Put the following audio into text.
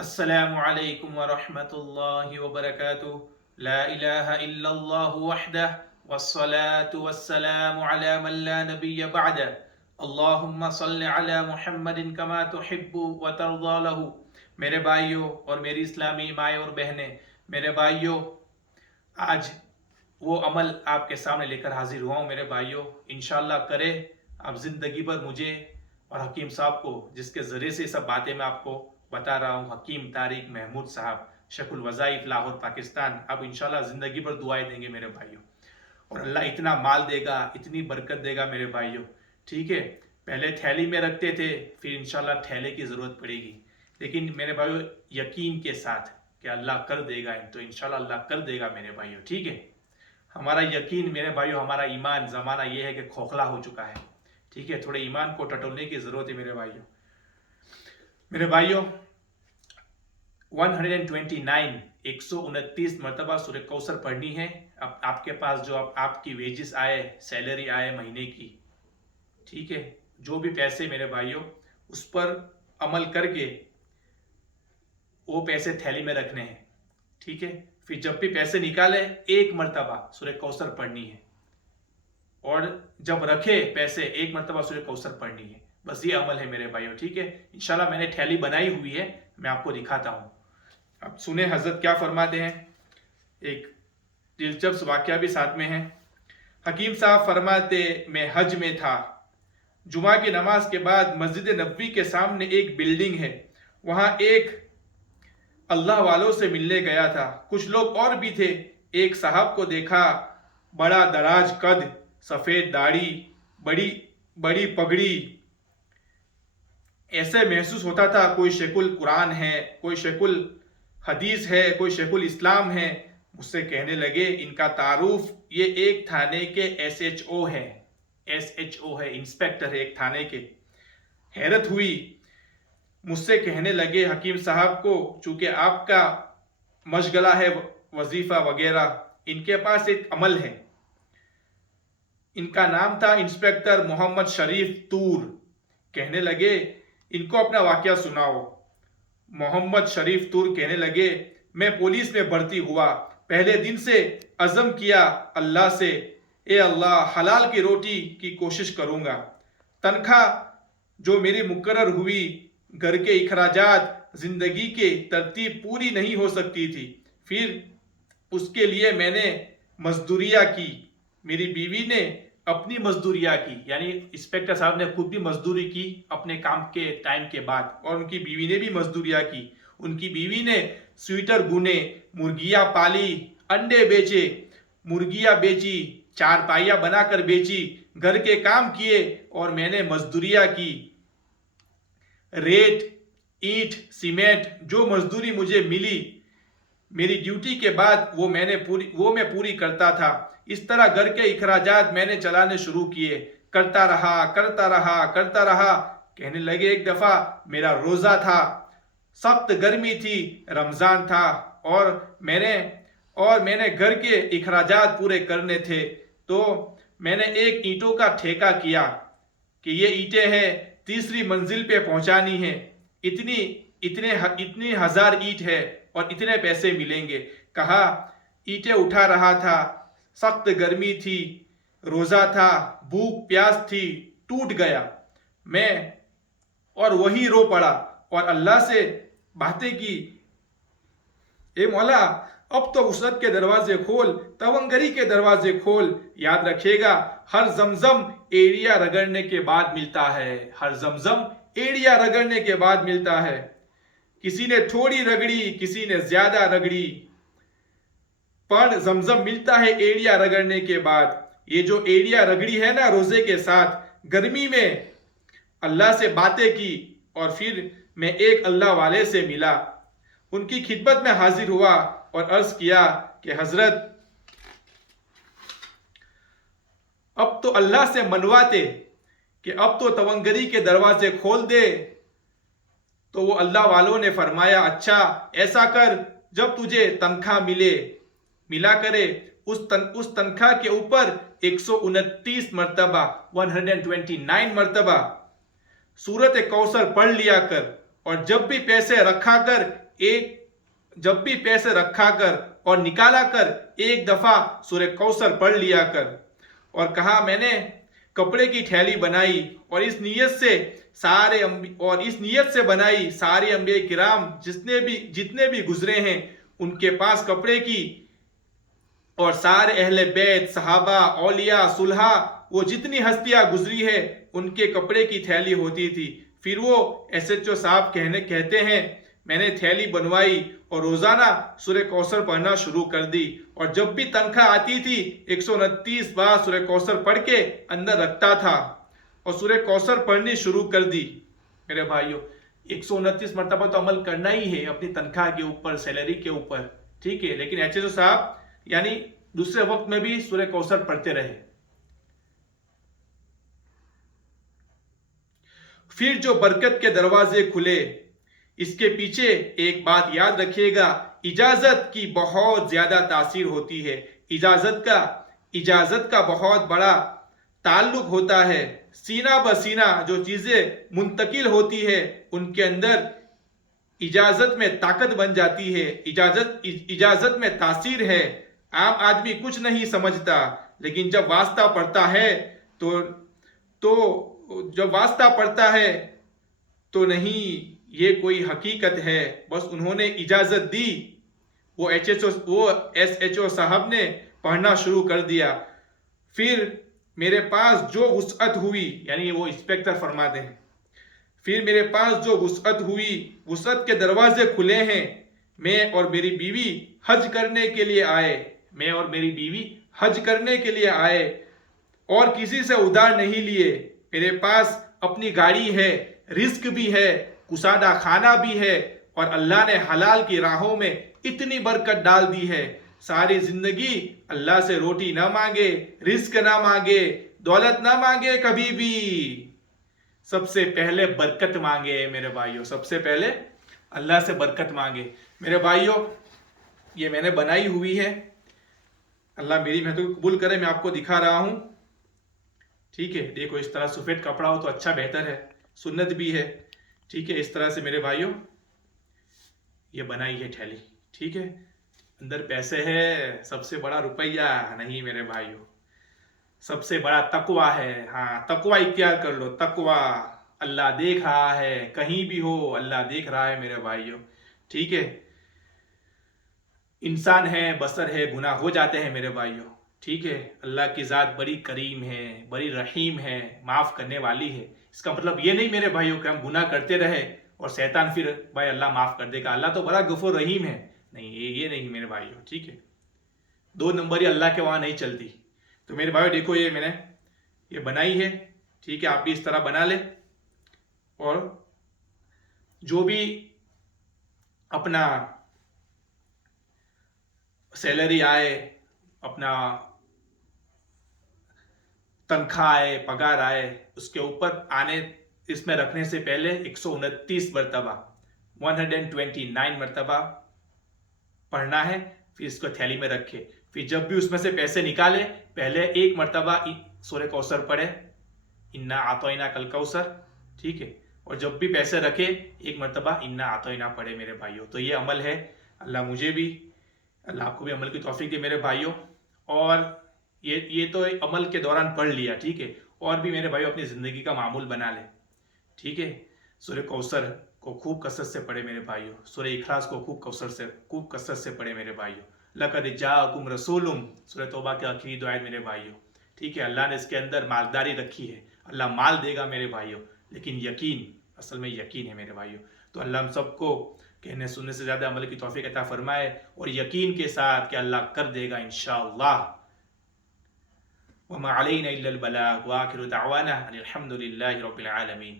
السلام علیکم ورحمۃ اللہ وبرکاتہ۔ لا الہ الا اللہ وحدہ والصلاة والسلام علی من لا نبی بعدہ۔ اللہم صل علی محمد کما تحب وترضی لہ۔ میرے بھائیوں اور میری اسلامی مائیں اور بہنیں، میرے بھائیوں، آج وہ عمل آپ کے سامنے لے کر حاضر ہوا ہوں۔ میرے بھائیوں، انشاءاللہ کرے آپ زندگی پر مجھے اور حکیم صاحب کو، جس کے ذریعے سے سب باتیں میں آپ کو بتا رہا ہوں، حکیم طارق محمود صاحب، شیخ الوظائف، لاہور، پاکستان، اب انشاءاللہ زندگی پر دعائیں دیں گے میرے بھائیوں، اور اللہ اتنا مال دے گا، اتنی برکت دے گا میرے بھائیوں، ٹھیک ہے؟ پہلے تھیلی میں رکھتے تھے، پھر انشاءاللہ تھیلے کی ضرورت پڑے گی، لیکن میرے بھائیوں یقین کے ساتھ کہ اللہ کر دے گا، تو انشاءاللہ اللہ کر دے گا میرے بھائیوں، ٹھیک ہے؟ ہمارا یقین میرے بھائیوں، ہمارا ایمان، زمانہ یہ ہے کہ کھوکھلا ہو چکا ہے، ٹھیک ہے؟ تھوڑے ایمان کو ٹٹولنے کی ضرورت ہے میرے بھائیوں۔ میرے بھائیوں، 129 129 مرتبہ سورہ کوثر پڑھنی ہے۔ اب آپ کے پاس جو آپ کی ویجز آئے، سیلری آئے مہینے کی، ٹھیک ہے، جو بھی پیسے میرے بھائیوں، اس پر عمل کر کے وہ پیسے تھیلی میں رکھنے ہیں، ٹھیک ہے؟ پھر جب بھی پیسے نکالے ایک مرتبہ سورہ کوثر پڑھنی ہے، اور جب رکھے پیسے ایک مرتبہ سورہ کوثر پڑھنی ہے، بس یہ عمل ہے میرے بھائیوں، ٹھیک ہے؟ انشاءاللہ میں نے تھیلی بنائی ہوئی ہے، میں آپ کو دکھاتا ہوں۔ اب سنیں حضرت کیا فرماتے ہیں، ایک دلچسپ واقعہ بھی ساتھ میں ہے۔ حکیم صاحب فرماتے، میں حج میں تھا، جمعہ کی نماز کے بعد مسجد نبوی کے سامنے ایک بلڈنگ ہے، وہاں ایک اللہ والوں سے ملنے گیا تھا، کچھ لوگ اور بھی تھے۔ ایک صاحب کو دیکھا، بڑا دراز قد، سفید داڑھی، بڑی بڑی پگڑی، ایسے محسوس ہوتا تھا کوئی شیخ القرآن ہے، کوئی شیخ الحدیث ہے، کوئی شیخ الاسلام ہے۔ مجھ سے کہنے لگے ان کا تعارف، یہ ایک تھانے کے ایس ایچ او ہے، ایس ایچ او ہے، انسپیکٹر ہے ایک تھانے کے۔ حیرت ہوئی، مجھ سے کہنے لگے حکیم صاحب کو، چونکہ آپ کا مشغلہ ہے وظیفہ وغیرہ، ان کے پاس ایک عمل ہے۔ ان کا نام تھا انسپیکٹر محمد شریف تور۔ کہنے لگے ان کو اپنا واقعہ سناؤ۔ محمد شریف تور کہنے لگے، میں پولیس میں بھرتی ہوا، پہلے دن سے عزم کیا اللہ سے، اے اللہ حلال کی روٹی کی کوشش کروں گا۔ تنخواہ جو میری مقرر ہوئی، گھر کے اخراجات، زندگی کی ترتیب پوری نہیں ہو سکتی تھی، پھر اس کے لیے میں نے مزدوریاں کی، میری بیوی نے اپنی مزدوریاں کی، یعنی انسپیکٹر صاحب نے خود بھی مزدوری کی اپنے کام کے ٹائم کے بعد، اور ان کی بیوی نے بھی مزدوریاں کی۔ ان کی بیوی نے سویٹر بنے، مرغیاں پالی، انڈے بیچے، مرغیاں بیچی، چارپائیاں بنا کر بیچی، گھر کے کام کیے، اور میں نے مزدوریاں کی۔ ریت، اینٹ، سیمنٹ، جو مزدوری مجھے ملی میری ڈیوٹی کے بعد، وہ میں پوری کرتا تھا۔ اس طرح گھر کے اخراجات میں نے چلانے شروع کیے، کرتا رہا۔ کہنے لگے ایک دفعہ میرا روزہ تھا، سخت گرمی تھی، رمضان تھا، اور میں نے گھر کے اخراجات پورے کرنے تھے، تو میں نے ایک اینٹوں کا ٹھیکہ کیا کہ یہ اینٹیں ہیں، تیسری منزل پہ پہنچانی ہیں، اتنی ہزار اینٹ ہے اور اتنے پیسے ملیں گے۔ کہا اینٹیں اٹھا رہا تھا، سخت گرمی تھی، روزہ تھا، بھوک پیاس تھی، ٹوٹ گیا میں، اور وہی رو پڑا اور اللہ سے باتیں کی، اے مولا اب تو وسعت کے دروازے کھول، توانگری کے دروازے کھول۔ یاد رکھیے گا، ہر زمزم ایڑیا رگڑنے کے بعد ملتا ہے، ہر زمزم ایڑیا رگڑنے کے بعد ملتا ہے۔ کسی نے تھوڑی رگڑی، کسی نے زیادہ رگڑی، پر زمزم ملتا ہے ایڑیا رگڑنے کے بعد۔ یہ جو ایڑیا رگڑی ہے نا روزے کے ساتھ، گرمی میں اللہ سے باتیں کی، اور پھر میں ایک اللہ والے سے ملا، ان کی خدمت میں حاضر ہوا اور عرض کیا کہ حضرت اب تو اللہ سے منواتے کہ اب تو توانگری کے دروازے کھول دے۔ تو وہ اللہ والوں نے فرمایا، اچھا ایسا کر، جب تجھے تنخواہ ملا کرے، اس تنخواہ کے اوپر 129 مرتبہ 129 مرتبہ سورت کوثر پڑھ لیا کر، اور جب بھی پیسے رکھا کر ایک جب بھی پیسے رکھا کر اور نکالا کر ایک دفعہ سورہ کوثر پڑھ لیا کر. اور کہا میں نے کپڑے کی تھیلی بنائی اور اس نیت سے بنائی سارے انبیاء کرام جتنے بھی گزرے ہیں ان کے پاس کپڑے کی، اور سارے اہل بیت، صحابہ، اولیاء، صلحاء، وہ جتنی ہستیاں گزری ہے ان کے کپڑے کی تھیلی ہوتی تھی. پھر وہ SHO صاحب کہتے ہیں میں نے تھیلی بنوائی اور روزانہ سورہ کوثر پڑھنا شروع کر دی، اور جب بھی تنخواہ آتی تھی 129 بار سورہ کوثر پڑھ کے اندر رکھتا تھا اور سورہ کوثر پڑھنی شروع کر دی. میرے بھائیوں 129 مرتبہ تو عمل کرنا ہی ہے اپنی تنخواہ کے اوپر، سیلری کے اوپر، ٹھیک ہے. لیکن SHO صاحب یعنی دوسرے وقت میں بھی سورہ کوثر پڑھتے رہے. پھر جو برکت کے دروازے کھلے، اس کے پیچھے ایک بات یاد رکھیے گا، اجازت کی بہت زیادہ تاثیر ہوتی ہے. اجازت کا بہت بڑا تعلق ہوتا ہے. سینہ بسینہ جو چیزیں منتقل ہوتی ہے ان کے اندر اجازت میں طاقت بن جاتی ہے، اجازت میں تاثیر ہے. عام آدمی کچھ نہیں سمجھتا، لیکن جب واسطہ پڑتا ہے تو نہیں یہ کوئی حقیقت ہے، بس انہوں نے اجازت دی، وہ SHO صاحب نے پڑھنا شروع کر دیا. پھر میرے پاس جو وسعت ہوئی، یعنی وہ انسپیکٹر فرماتے ہیں، پھر میرے پاس جو وسعت ہوئی، وسعت کے دروازے کھلے ہیں. میں اور میری بیوی حج کرنے کے لیے آئے اور کسی سے ادھار نہیں لیے. میرے پاس اپنی گاڑی ہے، رزق بھی ہے، کشادہ خانہ بھی ہے، اور اللہ نے حلال کی راہوں میں اتنی برکت ڈال دی ہے. ساری زندگی اللہ سے روٹی نہ مانگے، رزق نہ مانگے، دولت نہ مانگے کبھی بھی. سب سے پہلے برکت مانگے میرے بھائیوں، سب سے پہلے اللہ سے برکت مانگے. میرے بھائیوں یہ میں نے بنائی ہوئی ہے، اللہ میری محنت کو قبول کرے. میں آپ کو دکھا رہا ہوں، ٹھیک ہے. دیکھو اس طرح سفید کپڑا ہو تو اچھا بہتر ہے، سنت بھی ہے، ٹھیک ہے. اس طرح سے میرے بھائیوں یہ بنائی ہے تھیلی، ٹھیک ہے. اندر پیسے ہے، سب سے بڑا روپیہ نہیں میرے بھائیوں، سب سے بڑا تقوی ہے. ہاں تقوی اختیار کر لو، تقوی. اللہ دیکھ رہا ہے، کہیں بھی ہو اللہ دیکھ رہا ہے میرے بھائیوں، ٹھیک ہے. انسان ہے، بشر ہے، گناہ ہو جاتے ہیں میرے بھائیوں، ٹھیک ہے. اللہ کی ذات بڑی کریم ہے، بڑی رحیم ہے، معاف کرنے والی ہے. اس کا مطلب یہ نہیں میرے بھائیوں کہ ہم گناہ کرتے رہے اور شیطان پھر بھائی اللہ معاف کر دے گا، اللہ تو بڑا غفور رحیم ہے. نہیں، یہ نہیں میرے بھائیوں، ٹھیک ہے. 2 نمبری اللہ کے وہاں نہیں چلتی. تو میرے بھائیوں دیکھو یہ میں نے یہ بنائی ہے، ٹھیک ہے. آپ بھی اس طرح بنا لیں، اور جو بھی اپنا سیلری آئے، اپنا تنخواہ آئے، پگار آئے، اس کے اوپر اس میں رکھنے سے پہلے 129 مرتبہ 129 مرتبہ پڑھنا ہے. پھر اس کو تھیلی میں رکھے. پھر جب بھی اس میں سے پیسے نکالے پہلے 1 مرتبہ سورہ کوثر پڑھے، انا اعطیناک الکوثر، ٹھیک ہے. اور جب بھی پیسے رکھے 1 مرتبہ انا اعطینا پڑھے میرے بھائیوں. تو یہ عمل ہے. اللہ مجھے بھی، اللہ آپ کو بھی عمل کی توفیق دے میرے بھائیوں. اور یہ تو عمل کے دوران پڑھ لیا، ٹھیک ہے. اور بھی میرے بھائیوں اپنی زندگی کا معمول بنا لے، ٹھیک ہے. سورہ کوثر کو خوب کثرت سے پڑھے میرے بھائیوں. سورہ اخلاص کو خوب کثرت سے پڑھے میرے بھائیوں. لقد جاءکم رسول، سورہ توبہ کے آخری دعا میرے بھائیوں، ٹھیک ہے. اللہ نے اس کے اندر مالداری رکھی ہے. اللہ مال دے گا میرے بھائیوں، لیکن یقین، اصل میں یقین ہے میرے بھائیوں. تو اللہ ہم سب کو کہنے سننے سے زیادہ عمل کی توفیق عطا فرمائے، اور یقین کے ساتھ کہ اللہ کر دے گا انشاءاللہ. وما علینا الا البلاغ، وآخر دعوانا ان الحمد للہ رب العالمین.